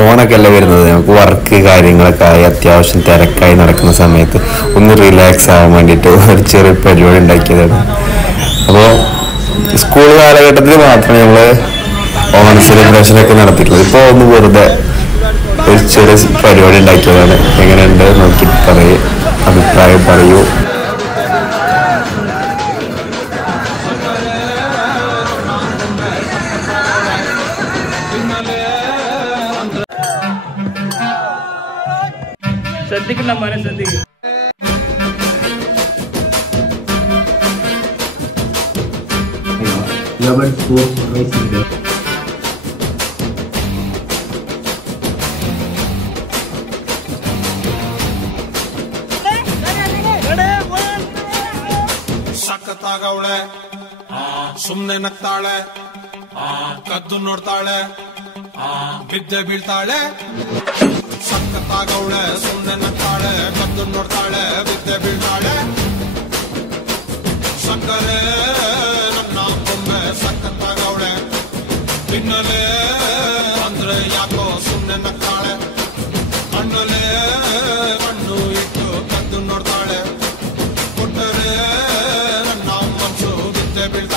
ഓണൊക്കെ അല്ലേ വരുന്നത്, നമുക്ക് വർക്ക് കാര്യങ്ങളൊക്കെ ആയി അത്യാവശ്യം തിരക്കായി നടക്കുന്ന സമയത്ത് ഒന്ന് റിലാക്സ് ആവാൻ വേണ്ടിയിട്ട് ഒരു ചെറിയ പരിപാടി ഉണ്ടാക്കിയതാണ്. അപ്പോൾ സ്കൂൾ കാലഘട്ടത്തിൽ മാത്രമേ നമ്മൾ ഓണ സെലിബ്രേഷനൊക്കെ നടത്തിയിട്ടുള്ളൂ. ഇപ്പോൾ ഒന്ന് വെറുതെ ഒരു ചെറിയ പരിപാടി ഉണ്ടാക്കിയതാണ്. എങ്ങനെയുണ്ട് നോക്കി അഭിപ്രായം പറയൂ. ശ്രദ്ധിക്കണം മോനെ, ശ്രദ്ധിക്കും. ಸಖತ್ತಾಗವಳೆ, ಸುಮ್ನೆ ನಗ್ತಾಳೆ, ಕದ್ದು ನೋಡ್ತಾಳೆ, ಬಿದ್ದೆ ಬೀಳ್ತಾಳೆ. ಸಖತ್ತಾಗವಳೆ, ಸುಮ್ನೆ ನಗ್ತಾಳೆ, ಕದ್ದು ನೋಡ್ತಾಳೆ, ಬಿದ್ದೆ ಬೀಳ್ತಾಳೆ. ಸಕ್ಕರೆ ನನ್ನ ಬೊಮ್ಮೆ ಸಖತ್ತಾಗವಳೆ, ತಿನ್ನಲೆ ಅಂದ್ರೆ ಯಾಕೋ ಸುಮ್ನೆ ನಗ್ತಾಳೆ. ಕಣ್ಣಲೆ ಕಣ್ಣು ಇಟ್ಟು ಕದ್ದು ನೋಡ್ತಾಳೆ, ಕೊಟ್ಟರೆ ನನ್ನ ಮನಸ್ಸು ಬಿದ್ದೆ ಬೀಳ್ತಾಳೆ.